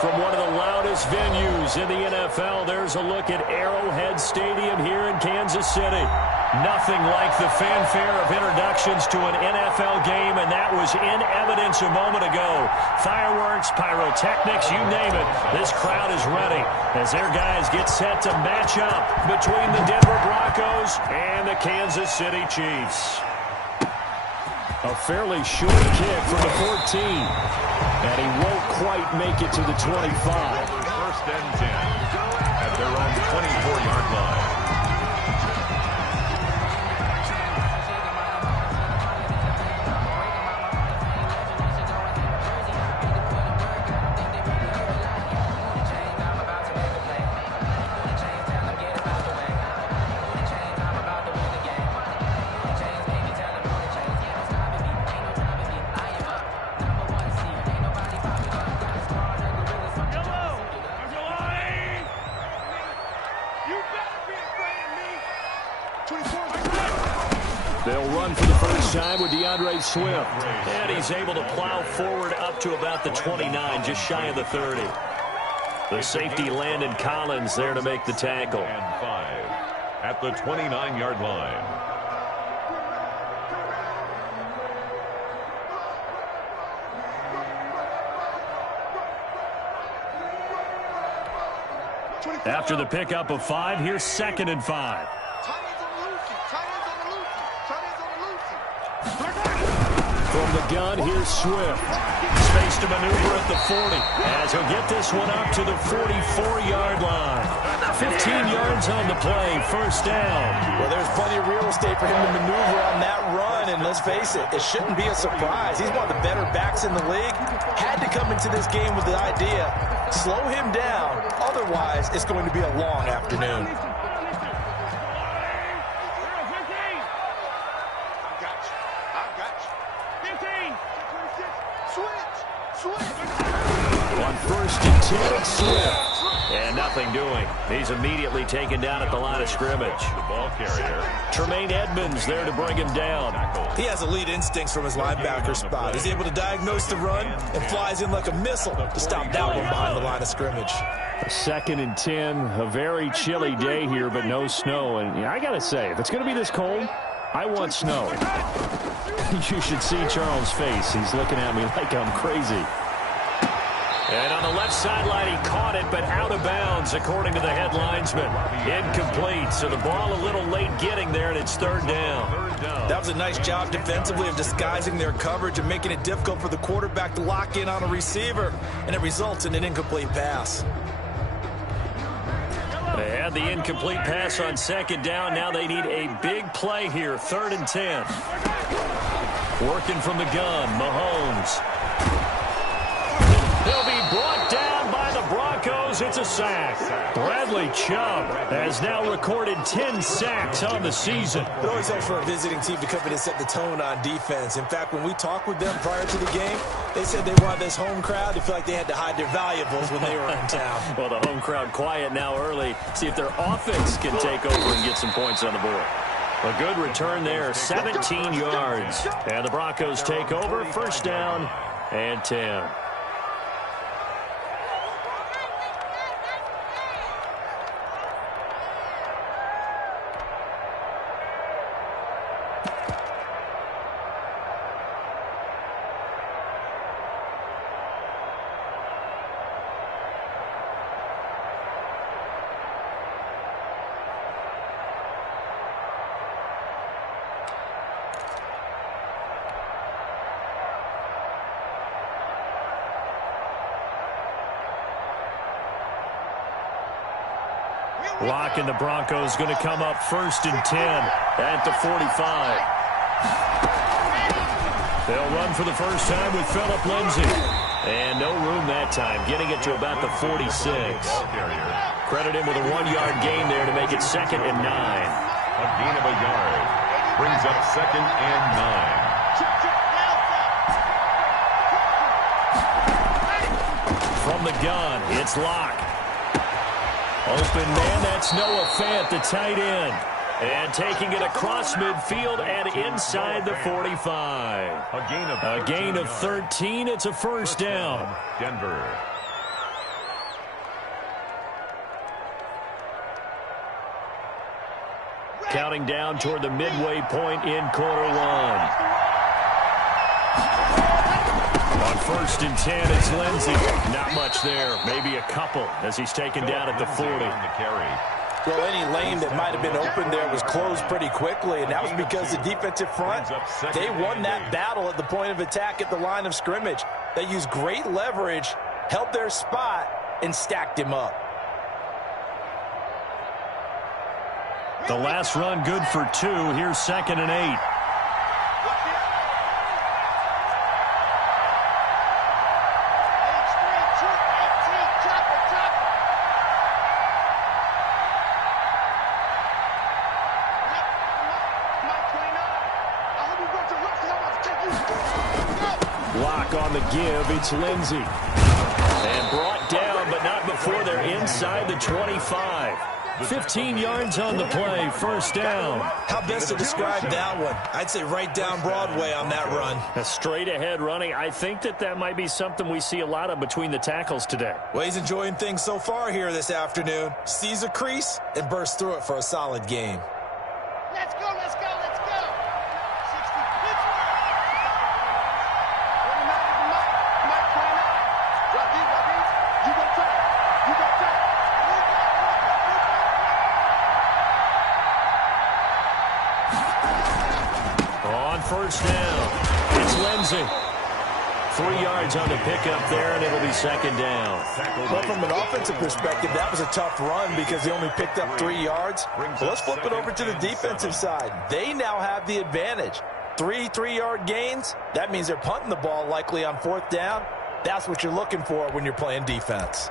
From one of the loudest venues in the NFL, there's a look at Arrowhead Stadium here in Kansas City. Nothing like the fanfare of introductions to an NFL game, and that was in evidence a moment ago. Fireworks, pyrotechnics, you name it. This crowd is ready as their guys get set to match up between the Denver Broncos and the Kansas City Chiefs. A fairly short kick from the 14, and he won't quite make it to the 25. First and 10 at their own 24-yard line. They'll run for the first time with Swift. And he's able to plow forward up to about the 29, just shy of the 30. The safety, Landon Collins, there to make the tackle. And 5 at the 29-yard line. After the pickup of 5, here's 2nd and 5. From the gun, here's Swift. Space to maneuver at the 40 as he'll get this one up to the 44-yard line. 15 yards on the play, first down. Well, there's plenty of real estate for him to maneuver on that run, and let's face it, it shouldn't be a surprise. He's one of the better backs in the league. Had to come into this game with the idea, slow him down, otherwise it's going to be a long afternoon. On 1st and 10, Swift. And nothing doing. He's immediately taken down at the line of scrimmage. The ball carrier. Tremaine Edmonds there to bring him down. He has elite instincts from his linebacker spot. He's able to diagnose the run and flies in like a missile to stop that one behind the line of scrimmage. 2nd and 10, a very chilly day here, but no snow. And I got to say, if it's going to be this cold, I want snow. You should see Charles' face. He's looking at me like I'm crazy. And on the left sideline, he caught it, but out of bounds, according to the head linesman. Incomplete, so the ball a little late getting there, and it's 3rd down. That was a nice job defensively of disguising their coverage and making it difficult for the quarterback to lock in on a receiver, and it results in an incomplete pass. They had the incomplete pass on 2nd down. Now they need a big play here, 3rd and 10. Working from the gun, Mahomes. He'll be brought down by the Broncos. It's a sack. Bradley Chubb has now recorded 10 sacks on the season. It always helps for a visiting team to come in and set the tone on defense. In fact, when we talked with them prior to the game, they said they wanted this home crowd to feel like they had to hide their valuables when they were in town. Well, the home crowd quiet now early. See if their offense can take over and get some points on the board. A good return there, 17 yards. And the Broncos take over, 1st down and 10. Lock and the Broncos going to come up 1st and 10 at the 45. They'll run for the first time with Phillip Lindsay. And no room that time, getting it to about the 46. Credit him with a 1-yard gain there to make it 2nd and 9. A gain of a yard. Brings up 2nd and 9. From the gun, it's Locke. Open man, that's Noah Fant, the tight end. And taking it across midfield and inside the 45. A gain of 13. It's a first down. Denver. counting down toward the midway point in quarter one. On 1st and 10, it's Lindsey. Not much there. Maybe a couple as he's taken down at the 40. Well, any lane that might have been open there was closed pretty quickly, and that was because the defensive front, they won that battle at the point of attack at the line of scrimmage. They used great leverage, held their spot, and stacked him up. The last run good for 2. Here's 2nd and 8. Block on the give. It's Lindsey. And brought down, but not before they're inside the 25. 15 yards on the play, 1st down. How best to describe that one? I'd say right down Broadway on that run. A straight ahead running. I think that might be something we see a lot of between the tackles today. Well, he's enjoying things so far here this afternoon. Sees a crease and bursts through it for a solid game. Let's go, let's go, let's go. 60 Pittsburgh. You go top. You go top. On 1st down, it's Lindsey. 3 yards on the pickup there, and it'll be 2nd down. Well, from an offensive perspective, that was a tough run because they only picked up 3 yards. Well, let's flip it over to the defensive side. They now have the advantage. 3 3-yard gains. That means they're punting the ball likely on 4th down. That's what you're looking for when you're playing defense.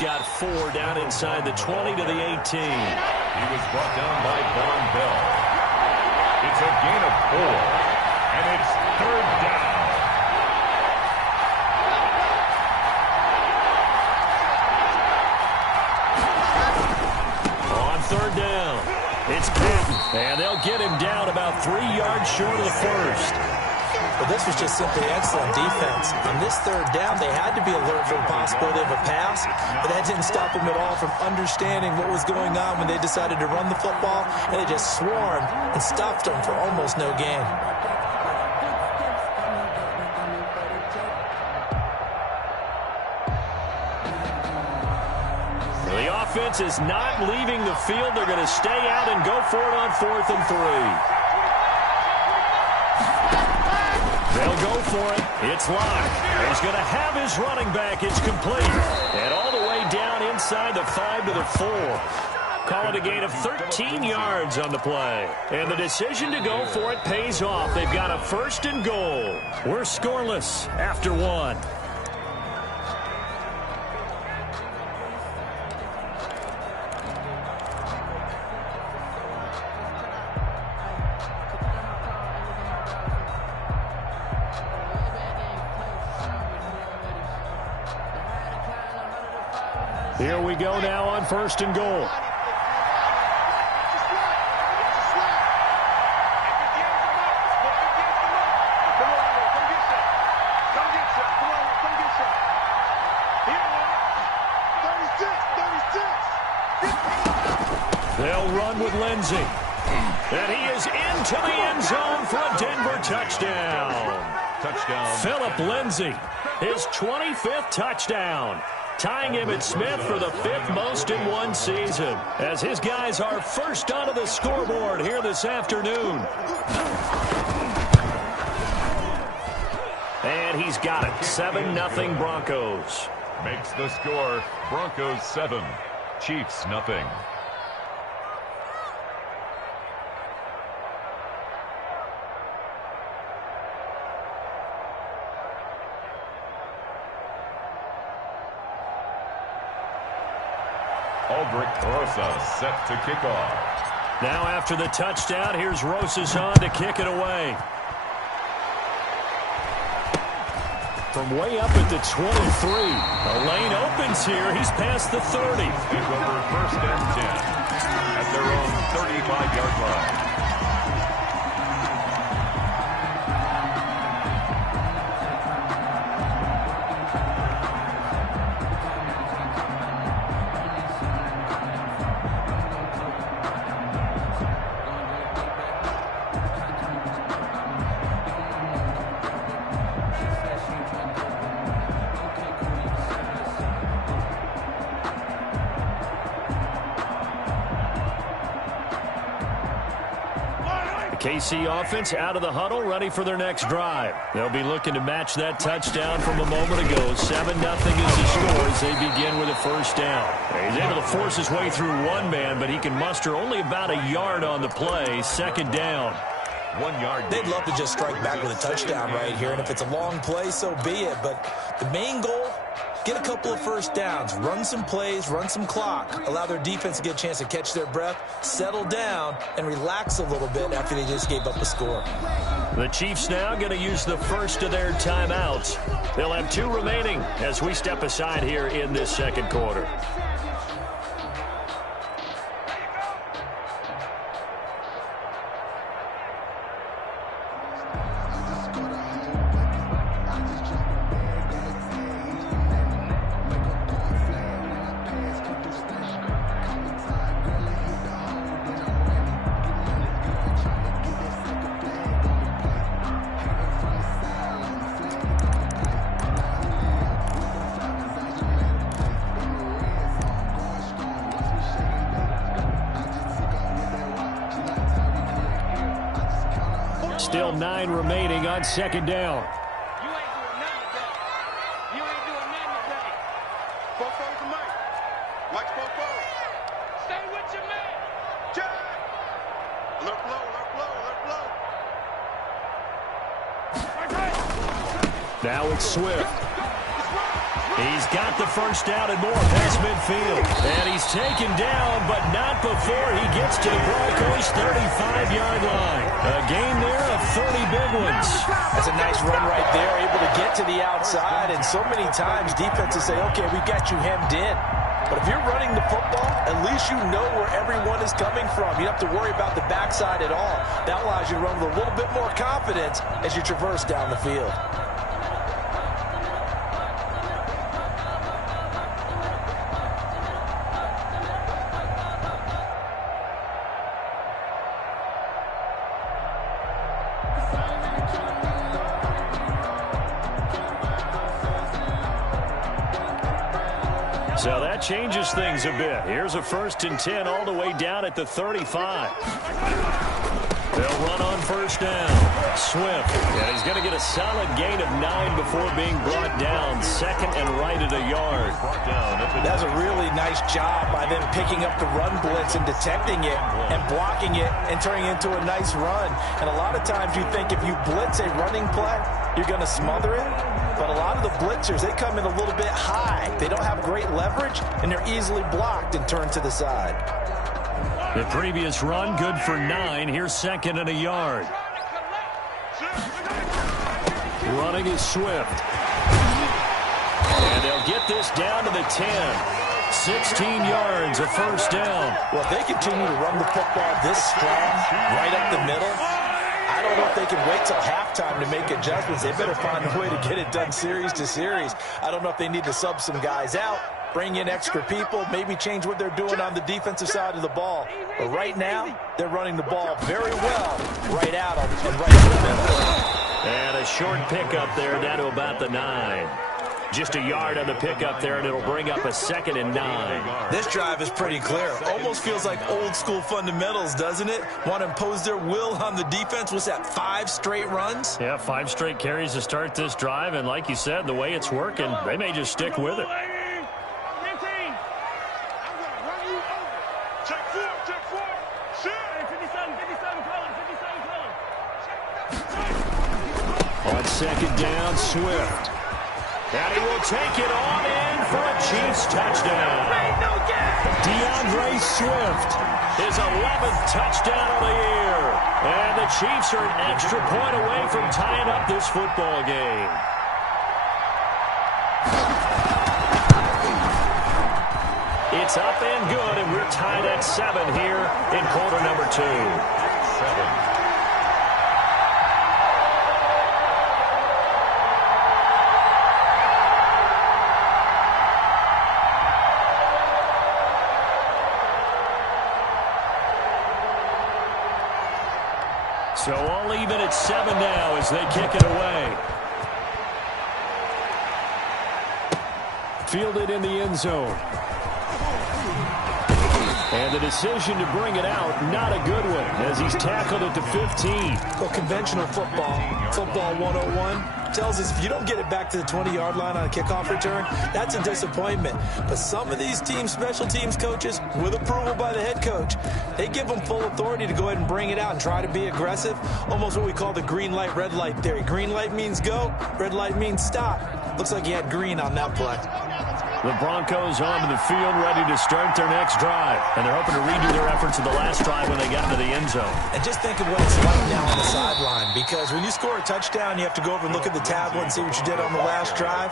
Got 4 down inside the 20 to the 18. He was brought down by Von Bell. It's a gain of 4, and it's 3rd down. On 3rd down, it's Patton, and they'll get him down about 3 yards short of the 1st. But this was just simply excellent defense. On this 3rd down, they had to be alert for the possibility of a pass, but that didn't stop them at all from understanding what was going on when they decided to run the football, and they just swarmed and stopped them for almost no gain. The offense is not leaving the field. They're going to stay out and go for it on 4th and 3. They'll go for it. It's live. He's going to have his running back. It's complete. And all the way down inside the 5 to the 4. Call it a gain of 13 yards on the play. And the decision to go for it pays off. They've got a 1st and goal. We're scoreless after 1. Here we go now on 1st and goal. They'll run with Lindsey. And he is into the end zone for a Denver touchdown. Philip Lindsey, his 25th touchdown. Tying him at Smith for the 5th most in one season, as his guys are first onto the scoreboard here this afternoon. And he's got it. 7-0 Broncos. Makes the score Broncos 7, Chiefs nothing. Rosa set to kick off. Now after the touchdown, here's Rosas on to kick it away. From way up at the 23. The lane opens here. He's past the 30. And over first and 10 at their own 35-yard line. KC offense out of the huddle, ready for their next drive. They'll be looking to match that touchdown from a moment ago. 7-0 is the score as they begin with a first down. He's able to force his way through one man, but he can muster only about a yard on the play. Second down. 1 yard. They'd love to just strike back with a touchdown right here, and if it's a long play, so be it. But the main goal, get a couple of first downs, run some plays, run some clock, allow their defense to get a chance to catch their breath, settle down, and relax a little bit after they just gave up a score. The Chiefs now going to use the first of their timeouts. They'll have 2 remaining as we step aside here in this second quarter. Still 9 remaining on second down. You ain't doing nothing today. You ain't doing nothing today. Four to Mike. Mike's 4-4. Stay with your man. Jack. Alert flow, alert flow, alert flow. Now it's Swift. He's got the first down and more past midfield. And he's taken down, but not before he gets to the Broncos' 35-yard line. A gain there of 30 big ones. That's a nice run right there, able to get to the outside. And so many times defenses say, okay, we got you hemmed in. But if you're running the football, at least you know where everyone is coming from. You don't have to worry about the backside at all. That allows you to run with a little bit more confidence as you traverse down the field. So that changes things a bit. Here's a 1st and 10 all the way down at the 35. They'll run on first down. Swift. And he's going to get a solid gain of 9 before being brought down. Second and right at a yard. That's a really nice job by them picking up the run blitz and detecting it and blocking it and turning it into a nice run. And a lot of times you think if you blitz a running play, you're going to smother it. But a lot of the blitzers, they come in a little bit high. They don't have great leverage, and they're easily blocked and turned to the side. The previous run, good for 9. Here's second and a yard. Running is Swift. And they'll get this down to the 10. 16 yards, a first down. Well, if they continue to run the football this strong, right up the middle, I don't know if they can wait till halftime to make adjustments. They better find a way to get it done series to series. I don't know if they need to sub some guys out, bring in extra people, maybe change what they're doing on the defensive side of the ball. But right now, they're running the ball very well right out of and right in the middle. And a short pickup there down to about the 9. Just a yard on the pickup there, and it'll bring up a 2nd and 9. This drive is pretty clear. Almost feels like old school fundamentals, doesn't it? Want to impose their will on the defense. Was that 5 straight runs? Yeah, 5 straight carries to start this drive, and like you said, the way it's working, they may just stick with it. On second down, Swift. And he will take it on in for a Chiefs touchdown. DeAndre Swift, his 11th touchdown of the year. And the Chiefs are an extra point away from tying up this football game. It's up and good, and we're tied at 7 here in quarter number 2. 7. So all even at 7 now as they kick it away. Fielded in the end zone. And the decision to bring it out, not a good one, as he's tackled at the 15. Well, conventional football 101, tells us if you don't get it back to the 20-yard line on a kickoff return, that's a disappointment. But some of these teams, special teams coaches, with approval by the head coach, they give them full authority to go ahead and bring it out and try to be aggressive, almost what we call the green light, red light theory. Green light means go, red light means stop. Looks like he had green on that play. The Broncos onto the field, ready to start their next drive. And they're hoping to redo their efforts of the last drive when they got into the end zone. And just think of what it's like now on the sideline, because when you score a touchdown, you have to go over and look at the tablet and see what you did on the last drive.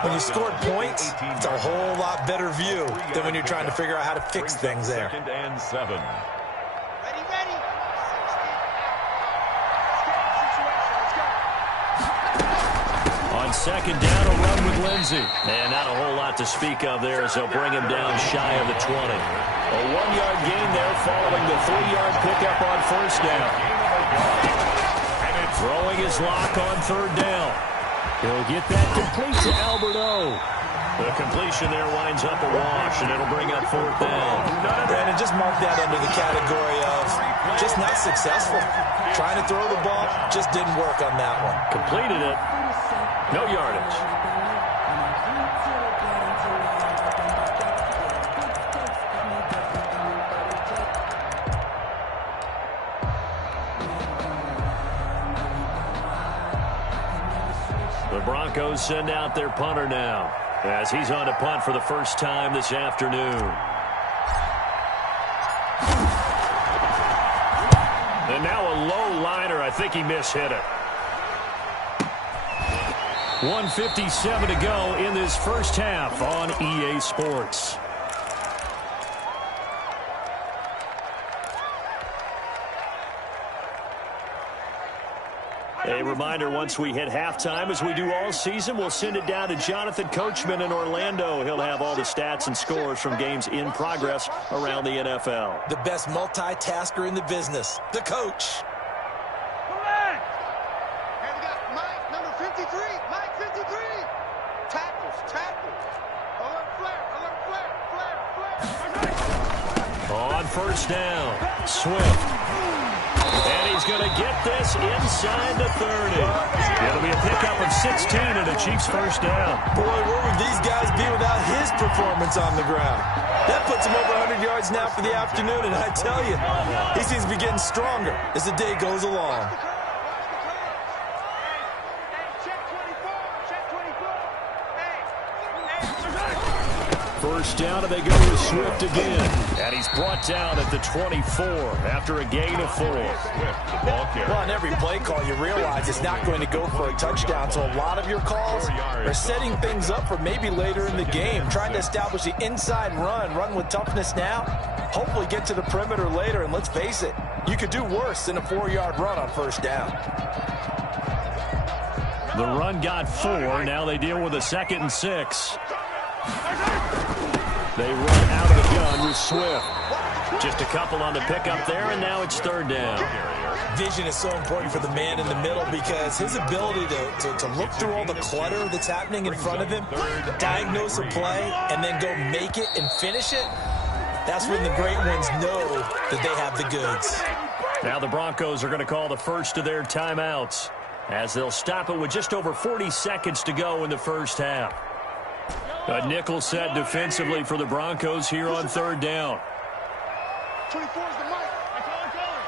When you scored points, it's a whole lot better view than when you're trying to figure out how to fix things there. 2nd and 7. On 2nd down, a run with Lindsey. And not a whole lot to speak of there as they'll bring him down shy of the 20. A 1-yard gain there following the 3-yard pickup on 1st down. Throwing his lock on 3rd down. He'll get that complete to Alberto. The completion there winds up a wash, and it'll bring up 4th down. Brandon, just mark that under the category of just not successful. Trying to throw the ball, just didn't work on that one. Completed it. No yardage. The Broncos send out their punter now, as he's on to punt for the first time this afternoon. And now a low liner. I think he mishit it. 1:57 to go in this first half on EA Sports. A reminder, once we hit halftime, as we do all season, we'll send it down to Jonathan Coachman in Orlando. He'll have all the stats and scores from games in progress around the NFL. The best multitasker in the business, the coach. On 1st down, Swift. And he's going to get this inside the 30. It'll be a pickup of 16 and a Chiefs 1st down. Boy, where would these guys be without his performance on the ground? That puts him over 100 yards now for the afternoon, and I tell you, he seems to be getting stronger as the day goes along. First down, and they go with Swift again. And he's brought down at the 24 after a gain of 4. Well, on every play call, you realize it's not going to go for a touchdown, so a lot of your calls are setting things up for maybe later in the game, trying to establish the inside run with toughness now, hopefully get to the perimeter later, and let's face it, you could do worse than a 4-yard run on 1st down. The run got 4. Now they deal with a 2nd and 6. They run out of the gun with Swift. Just a couple on the pickup there, and now it's 3rd down. Vision is so important for the man in the middle because his ability to look through all the clutter that's happening in front of him, diagnose a play, and then go make it and finish it, that's when the great ones know that they have the goods. Now the Broncos are going to call the first of their timeouts as they'll stop it with just over 40 seconds to go in the first half. A nickel set defensively for the Broncos here on 3rd down. 24 is the mic. That's all I'm telling.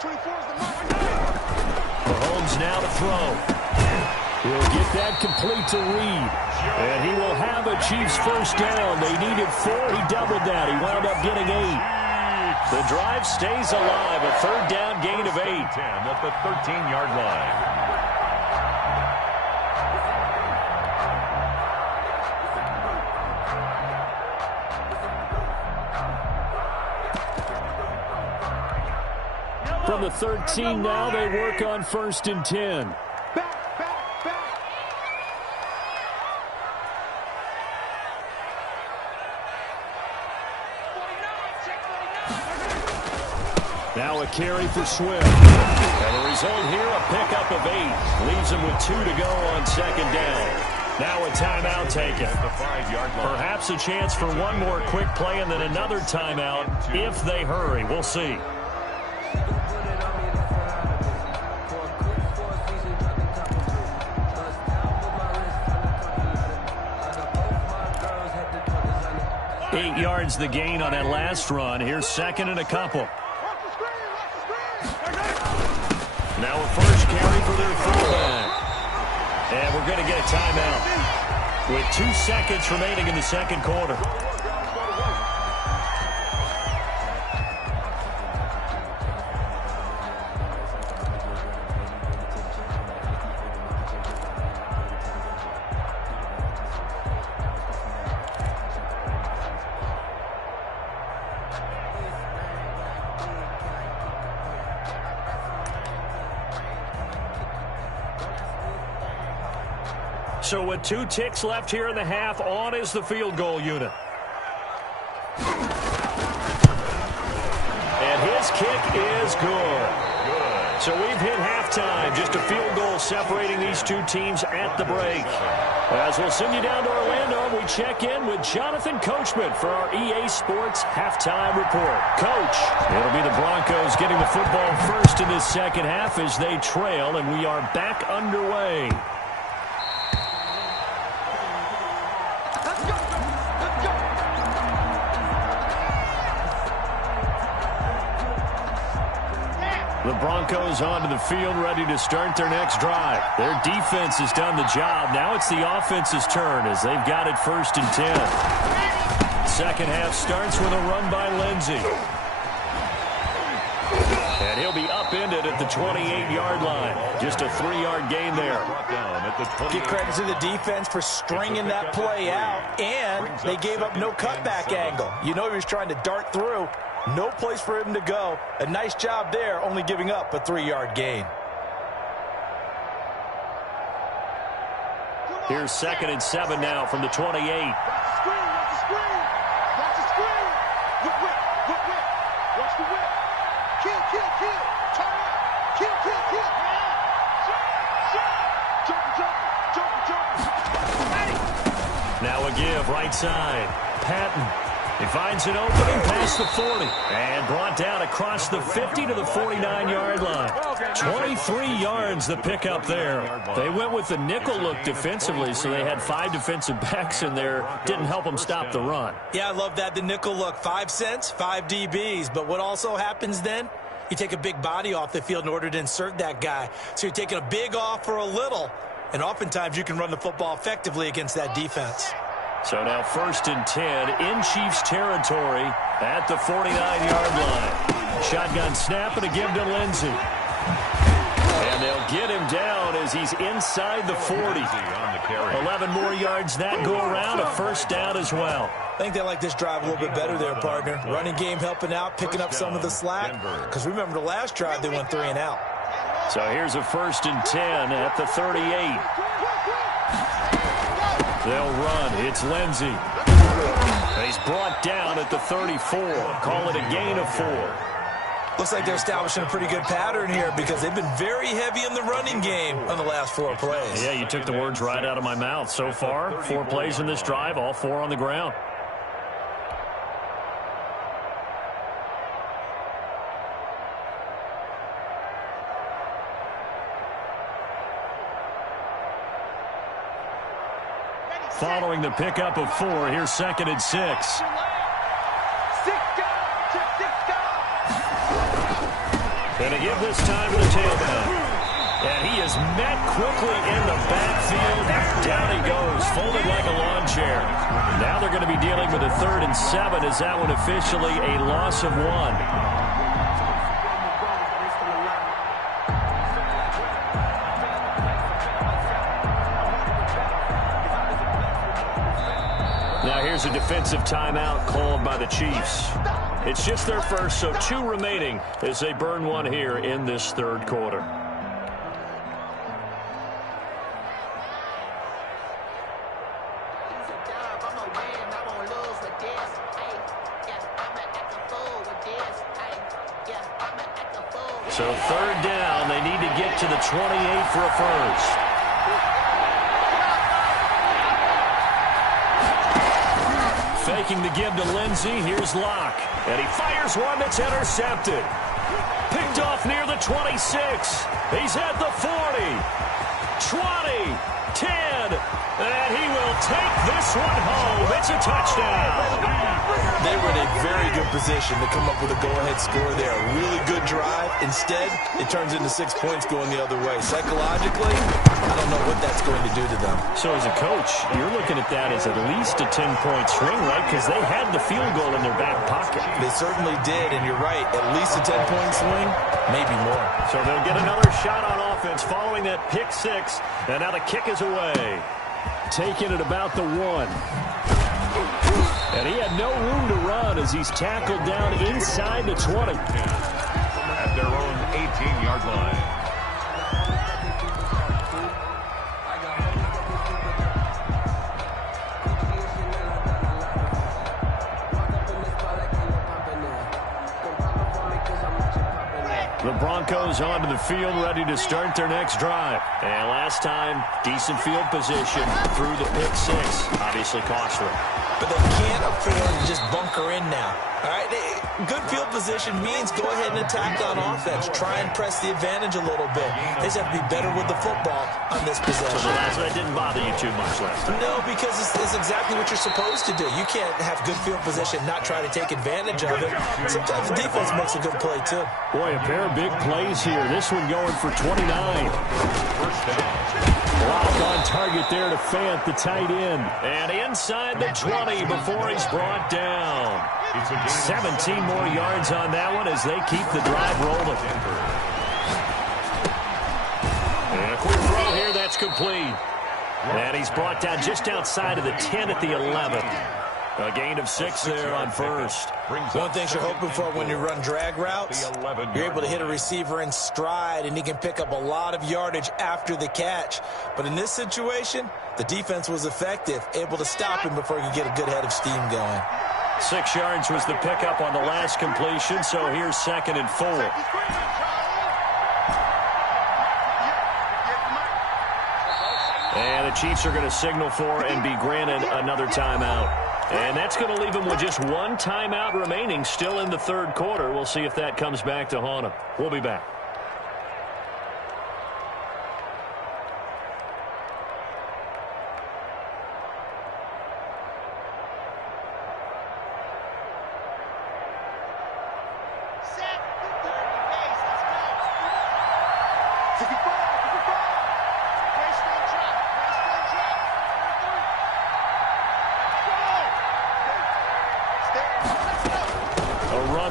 24 is the mic. Mahomes now to throw. He'll get that complete to Reed. And he will have a Chiefs first down. They needed 4. He doubled that. He wound up getting 8. The drive stays alive. A third down gain of 8. 10 at the 13-yard line. From the 13 now, they work on 1st and 10. Now a carry for Swift. And the result here, a pickup of 8. Leaves him with 2 to go on 2nd down. Now a timeout taken. Perhaps a chance for one more quick play and then another timeout if they hurry. We'll see. Eight yards the gain on that last run. Here's 2nd and a couple. Now a first carry for their fullback. And we're going to get a timeout with 2 seconds remaining in the second quarter. So with 2 ticks left here in the half, on is the field goal unit. And his kick is good. So we've hit halftime. Just a field goal separating these two teams at the break. As we'll send you down to Orlando, we check in with Jonathan Coachman for our EA Sports Halftime Report. Coach, it'll be the Broncos getting the football first in this second half as they trail, and we are back underway. The Broncos onto the field, ready to start their next drive. Their defense has done the job. Now it's the offense's turn as they've got it 1st and 10. Second half starts with a run by Lindsey. And he'll be upended at the 28-yard line. Just a 3-yard gain there. Give credit to the defense for stringing that play out, and they gave up no cutback angle. You know he was trying to dart through. No place for him to go. A nice job there, only giving up a 3-yard gain. Here's 2nd and 7 now from the 28. Watch the screen. Watch the screen. Whip. Watch the whip. Kill. Turn out. Kill. Jump. Now a give, right side. Patton. He finds an opening past the 40 and brought down across the 50 to the 49-yard line. 23 yards the pickup there. They went with the nickel look defensively, so they had 5 defensive backs in there. Didn't help them stop the run. Yeah, I love that, the nickel look. 5 cents, 5 DBs. But what also happens then? You take a big body off the field in order to insert that guy. So you're taking a big off for a little, and oftentimes you can run the football effectively against that defense. So now 1st and 10 in Chiefs territory at the 49-yard line. Shotgun snap and a give to Lindsey. And they'll get him down as he's inside the 40. 11 more yards that go around, a first down as well. I think they like this drive a little bit better there, partner. Running game helping out, picking up some of the slack. Because remember the last drive, they went 3 and out. So here's a 1st and 10 at the 38. They'll run. It's Lindsey. He's brought down at the 34. Call it a gain of 4. Looks like they're establishing a pretty good pattern here because they've been very heavy in the running game on the last 4 plays. Yeah, you took the words right out of my mouth. So far, 4 plays in this drive, all 4 on the ground. Following the pickup of 4, here's 2nd and 6. And a give this time to the tailback. And he is met quickly in the backfield. Down he goes, folded like a lawn chair. Now they're going to be dealing with a 3rd and 7. Is that one officially a loss of 1? Now here's a defensive timeout called by the Chiefs. It's just their first, so 2 remaining as they burn one here in this 3rd quarter. So 3rd down, they need to get to the 28 for a first. Faking the give to Lindsey. Here's Locke. And he fires one that's intercepted. Picked off near the 26. He's at the 40. 20. 10. And he will take this one home. It's a touchdown. They were in a very good position to come up with a go-ahead score there. A really good drive. Instead, it turns into 6 points going the other way. Psychologically, I don't know what that's going to do to them. So as a coach, you're looking at that as at least a 10-point swing, right? Because they had the field goal in their back pocket. They certainly did, and you're right. At least a 10-point swing, maybe more. So they'll get another shot on offense following that pick 6. And now the kick is away. Taking it about the 1. And he had no room to run as he's tackled down inside the 20. At their own 18-yard line. The Broncos onto the field, ready to start their next drive. And last time, decent field position through the pick 6. Obviously costly. But they can't afford to just bunker in now. All right, good field position means go ahead and attack on offense. Try and press the advantage a little bit. They just have to be better with the football on this possession. So that didn't bother you too much last time? No, because it's exactly what you're supposed to do. You can't have good field position, not try to take advantage of it. Sometimes the defense makes a good play, too. Boy, a pair of big plays here. This one going for 29. First down. Block on target there to Fant, the tight end. And inside the 20 before he's brought down. 17 more yards on that one as they keep the drive rolling. And a quick throw here, that's complete. And he's brought down just outside of the 10 at the 11. A gain of 6 there on first. One thing you're hoping for when you run drag routes, you're able to hit a receiver in stride, and he can pick up a lot of yardage after the catch. But in this situation, the defense was effective, able to stop him before he could get a good head of steam going. 6 yards was the pickup on the last completion, so here's 2nd and 4. And the Chiefs are going to signal for and be granted another timeout. And that's going to leave them with just 1 timeout remaining still in the 3rd quarter. We'll see if that comes back to haunt them. We'll be back.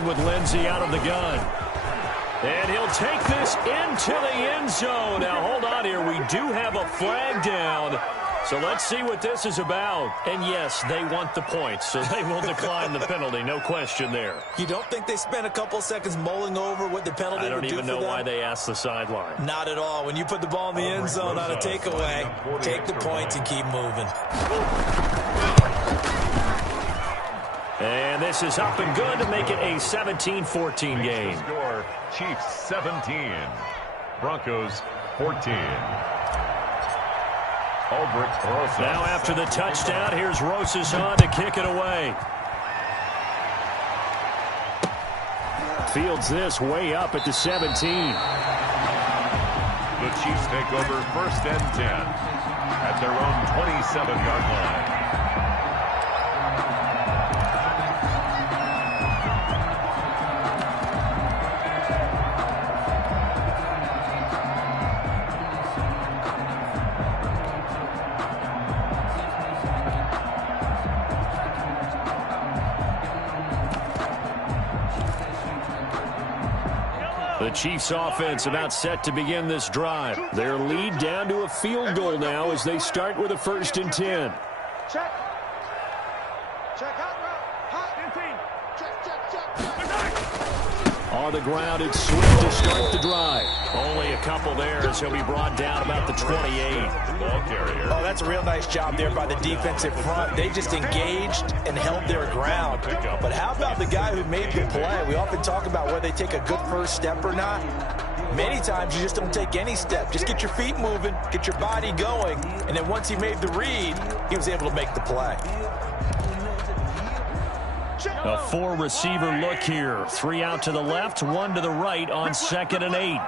With Lindsey out of the gun. And he'll take this into the end zone. Now, hold on here. We do have a flag down. So let's see what this is about. And, yes, they want the points, so they will decline the penalty. No question there. You don't think they spent a couple seconds mulling over what the penalty would do for them? I don't even know why they asked the sideline. Not at all. When you put the ball in the end zone on a takeaway, take the points and keep moving. And this is up and good to make it a 17-14 game. Score, Chiefs 17, Broncos 14. Now after the touchdown, here's Rosas on to kick it away. Fields this way up at the 17. The Chiefs take over 1st and 10 at their own 27-yard line. The Chiefs offense about set to begin this drive. Their lead down to a field goal now as they start with a 1st and 10. Check. Check hot route. Hot. 15. Check. On the ground, it's Swift to start the drive. Only a couple there as he'll be brought down about the 28. Ball carrier. Oh, that's a real nice job there by the defensive front. They just engaged and held their ground. But how about the guy who made the play? We often talk about whether they take a good first step or not. Many times you just don't take any step. Just get your feet moving, get your body going, and then once he made the read, he was able to make the play. A 4-receiver look here. 3 out to the left, 1 to the right on 2nd and 8.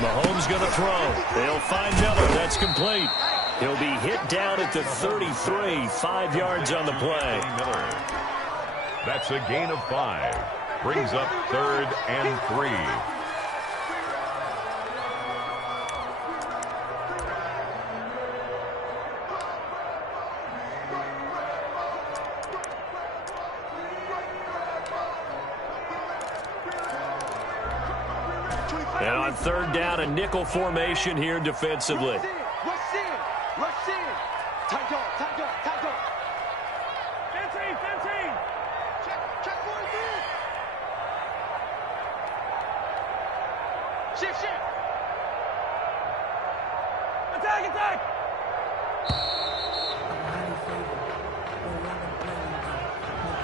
Mahomes going to throw. They'll find Miller. That's complete. He'll be hit down at the 33, 5 yards on the play. That's a gain of 5. Brings up 3rd and 3. And on 3rd down, a nickel formation here defensively. Rush in. Tight on. 15. Check 43. Shift. Attack.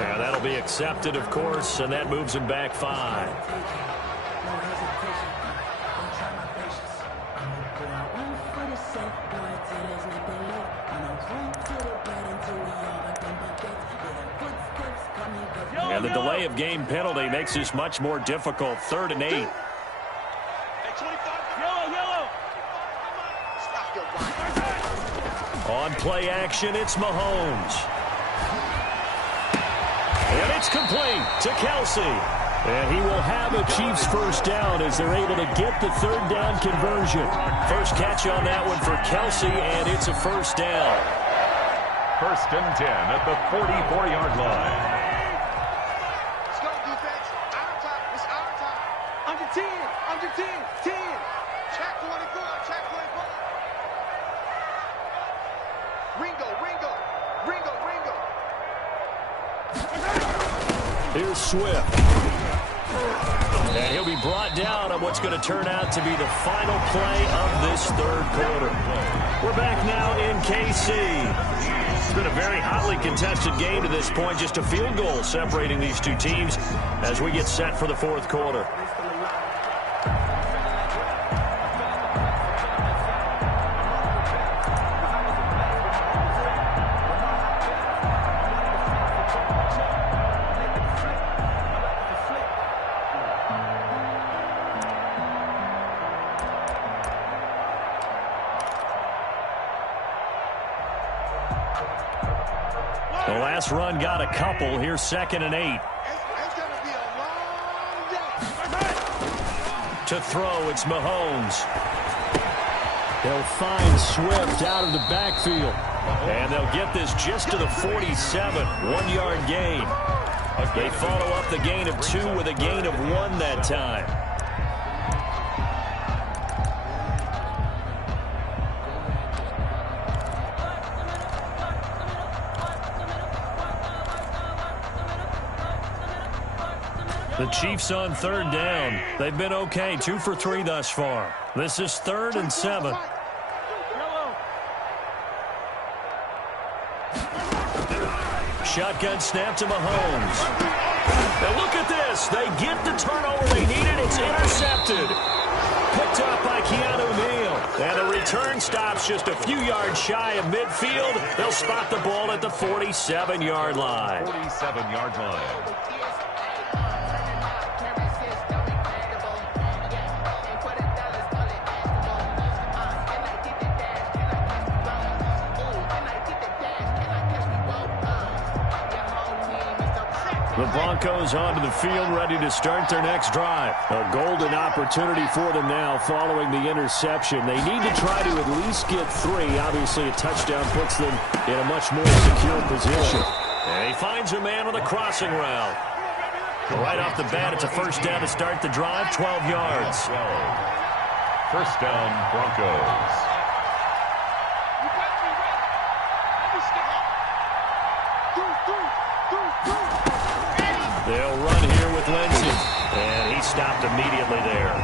And that'll be accepted, of course, and that moves him back 5. And the delay of game penalty makes this much more difficult. 3rd and 8. Yellow. On play action, it's Mahomes. And it's complete to Kelsey. And he will have a Chiefs 1st down as they're able to get the 3rd down conversion. First catch on that one for Kelsey, and it's a 1st down. 1st and 10 at the 44-yard line. Let's go, defense. Our time. It's our time. Under 10. 10. Check 24. Ringo. Here's Swift. And he'll be brought down on what's going to turn out to be the final play of this 3rd quarter. We're back now in KC. It's been a very hotly contested game to this point. Just a field goal separating these two teams as we get set for the 4th quarter. The last run got a couple. Here's 2nd and 8. It's going to be a long day. To throw, it's Mahomes. They'll find Swift out of the backfield. And they'll get this just to the 47. 1-yard gain. They follow up the gain of 2 with a gain of 1 that time. The Chiefs on 3rd down. They've been okay, 2 for 3 thus far. This is 3rd and 7. Shotgun snap to Mahomes. Now look at this. They get the turnover they needed. It's intercepted. Picked up by Keanu Neal. And the return stops just a few yards shy of midfield. They'll spot the ball at the 47-yard line. 47-yard line. The Broncos onto the field, ready to start their next drive. A golden opportunity for them now following the interception. They need to try to at least get 3. Obviously, a touchdown puts them in a much more secure position. And he finds a man on the crossing route. Right off the bat, it's a first down to start the drive, 12 yards. First down, Broncos. They'll run here with Lindsey. And he stopped immediately there.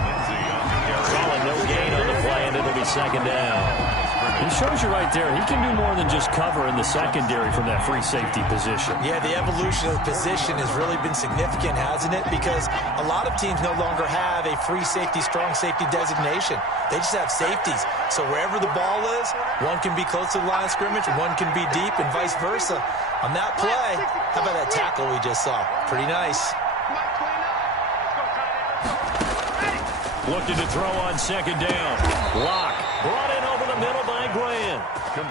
Calling no gain on the play, and it'll be second down. He shows you right there, he can do more than just cover in the secondary from that free safety position. Yeah, the evolution of the position has really been significant, hasn't it? Because a lot of teams no longer have a free safety, strong safety designation. They just have safeties. So wherever the ball is, one can be close to the line of scrimmage, one can be deep, and vice versa. On that play, how about that tackle we just saw? Pretty nice. Looking to throw on second down. Locke brought in over the middle by Graham.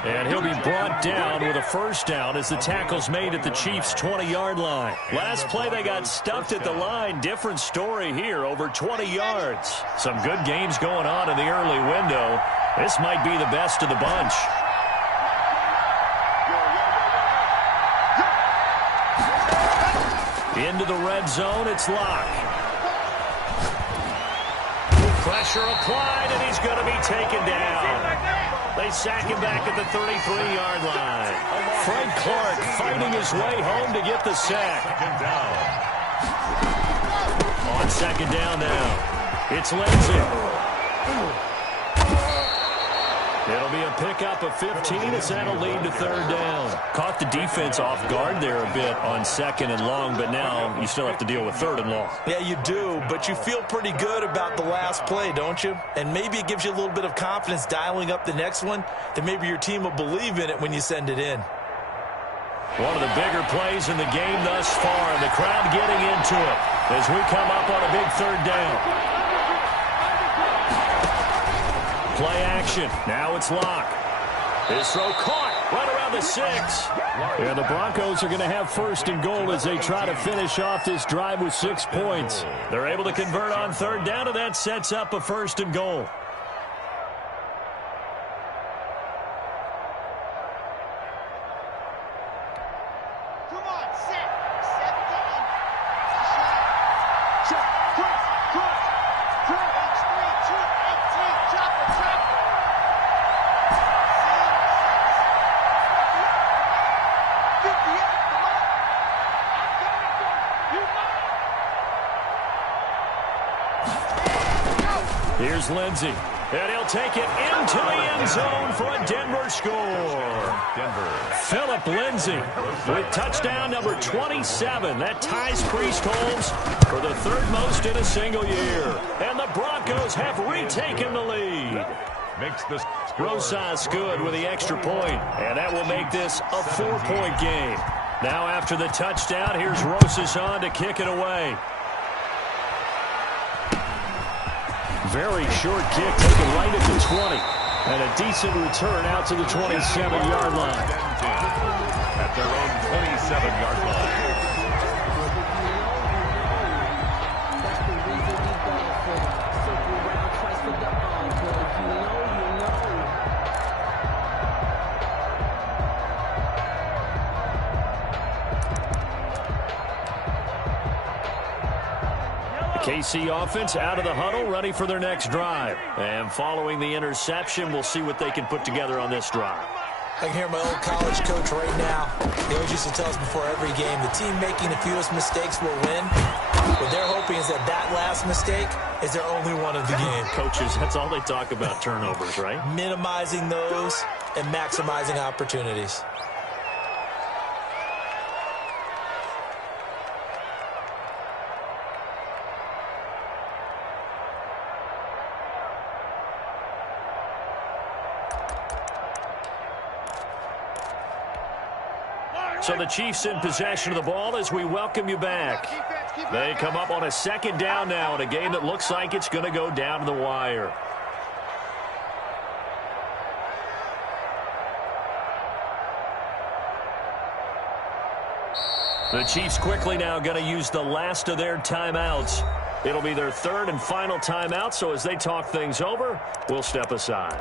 And he'll be brought down with a first down as the tackle's made at the Chiefs' 20-yard line. Last play, they got stuffed at the line. Different story here, over 20 yards. Some good games going on in the early window. This might be the best of the bunch. Into the red zone, it's Locke. Pressure applied, and he's going to be taken down. They sack him back at the 33-yard line. Frank Clark fighting his way home to get the sack. On second down now, it's Lindsey. It'll be a pickup of 15 as that'll lead to third down. Caught the defense off guard there a bit on second and long, but now you still have to deal with third and long. Yeah, you do, but you feel pretty good about the last play, don't you? And maybe it gives you a little bit of confidence dialing up the next one, that maybe your team will believe in it when you send it in. One of the bigger plays in the game thus far, and the crowd getting into it as we come up on a big third down. Play action. Now it's Locke. His throw caught right around the 6. And the Broncos are going to have first and goal as they try to finish off this drive with 6 points. They're able to convert on third down, and that sets up a first and goal. Here's Lindsey, and he'll take it into the end zone for a Denver score. Phillip Lindsey with touchdown number 27. That ties Priest Holmes for the third most in a single year. And the Broncos have retaken the lead. Makes this Rosas good with the extra point, and that will make this a 4-point game. Now after the touchdown, here's Rosas on to kick it away. Very short kick, taken right at the 20. And a decent return out to the 27-yard line. At their own 27-yard line. KC offense out of the huddle, ready for their next drive. And following the interception, we'll see what they can put together on this drive. I can hear my old college coach right now. He always used to tell us before every game, the team making the fewest mistakes will win. What they're hoping is that that last mistake is their only one of the game. Coaches, that's all they talk about, turnovers, right? Minimizing those and maximizing opportunities. So the Chiefs in possession of the ball as we welcome you back. They come up on a second down now in a game that looks like it's going to go down to the wire. The Chiefs quickly now going to use the last of their timeouts. It'll be their third and final timeout, so as they talk things over, we'll step aside.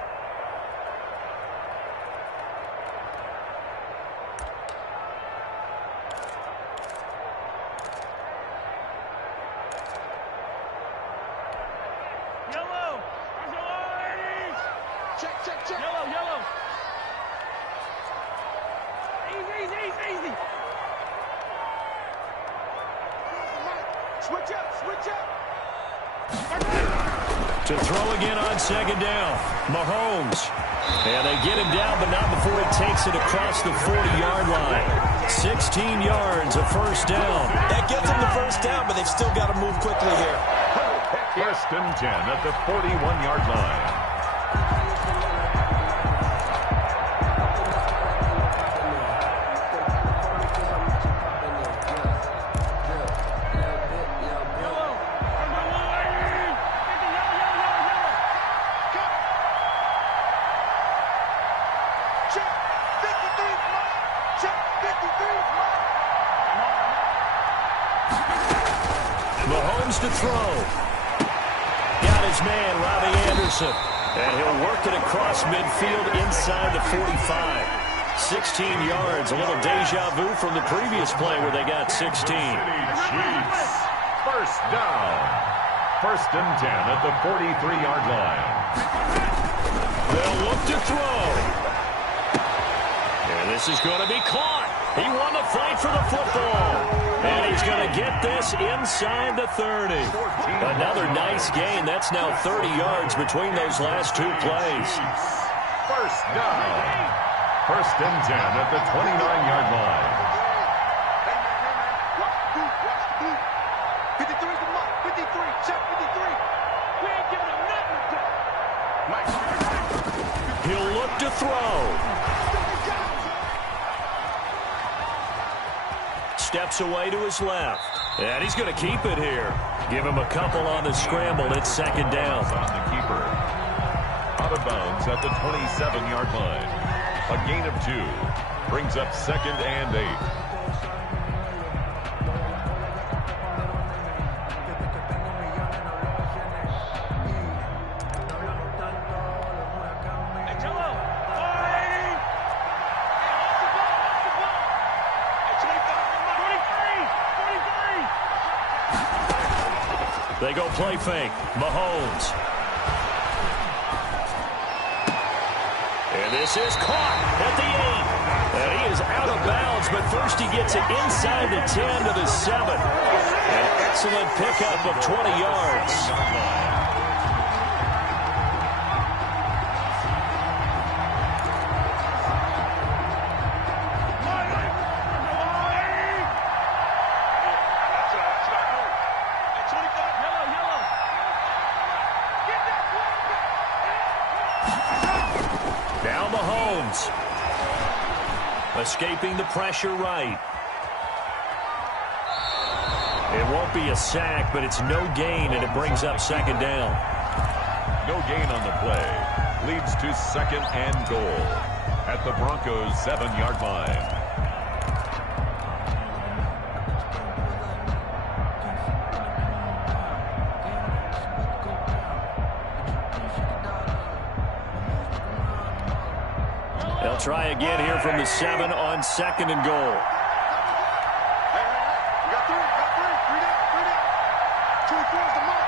To throw again on second down, Mahomes. And they get him down, but not before he takes it across the 40-yard line. 16 yards, a first down. That gets them the first down, but they've still got to move quickly here. First and 10 at the 41-yard line. Mahomes to throw. Got his man, Robbie Anderson. And he'll work it across midfield inside the 45. 16 yards, a little deja vu from the previous play where they got 16. Chiefs. First down. First and 10 at the 43-yard line. They'll look to throw. And this is going to be caught. He won the fight for the football. And he's going to get this inside the 30. Another nice gain. That's now 30 yards between those last two plays. First down. First and 10 at the 29-yard line. Watch the boot. 53 to Mike. 53. Check 53. We ain't giving him nothing today. Mike. He'll look to throw. Steps away to his left. And he's going to keep it here. Give him a couple on the scramble. It's second down. On the keeper. Out of bounds at the 27-yard line. A gain of 2. Brings up second and 8. They go play fake. Mahomes. And this is caught at the 8. And he is out of bounds, but first he gets it inside the 10 to the 7. An excellent pickup of 20 yards. Escaping the pressure right. It won't be a sack, but it's no gain, and it brings up second down. No gain on the play. Leads to second and goal at the Broncos' 7-yard line. They'll try again here from the 7 on second and goal. You got 3. You got 3. 3 down. 3 down. 2 towards the mark.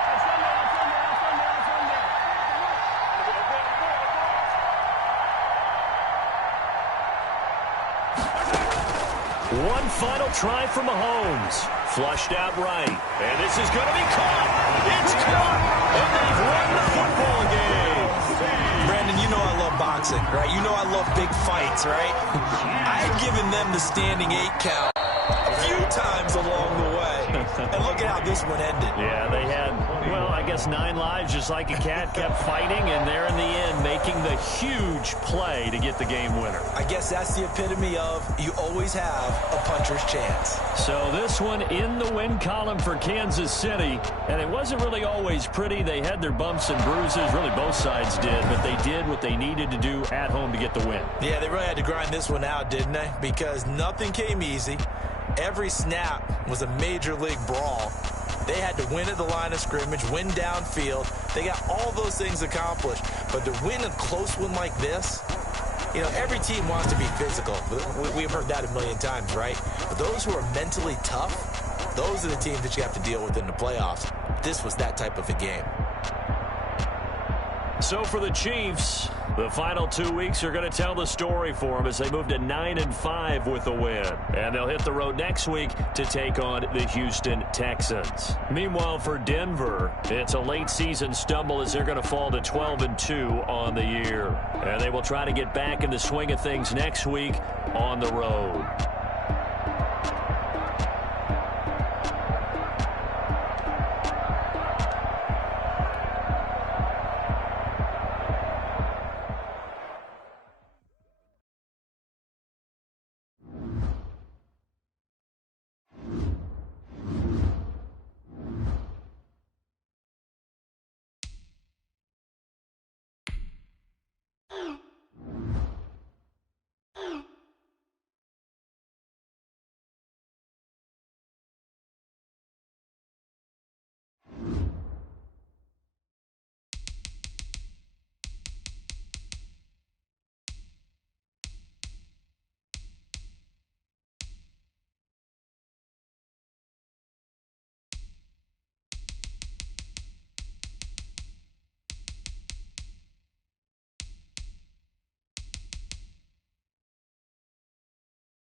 One final try for Mahomes. Flushed out right. And this is going to be caught. It's caught. And they've won the football game. Brandon, you know I love boxing, right? You know I love big fights, right? I had given them the standing 8 count a few times along the way. And look at how this one ended. Yeah, they had, well, I guess 9 lives, just like a cat, kept fighting, and there in the end making the huge play to get the game winner. I guess that's the epitome of you always have a puncher's chance. So this one in the win column for Kansas City, and it wasn't really always pretty. They had their bumps and bruises, really both sides did, but they did what they needed to do at home to get the win. Yeah, they really had to grind this one out, didn't they? Because nothing came easy. Every snap was a major league brawl. They had to win at the line of scrimmage, win downfield. They got all those things accomplished. But to win a close one like this, you know, every team wants to be physical. We've heard that a million times, right? But those who are mentally tough, those are the teams that you have to deal with in the playoffs. This was that type of a game. So for the Chiefs, the final 2 weeks are going to tell the story for them as they move to 9-5 with a win. And they'll hit the road next week to take on the Houston Texans. Meanwhile, for Denver, it's a late season stumble as they're going to fall to 12-2 on the year. And they will try to get back in the swing of things next week on the road.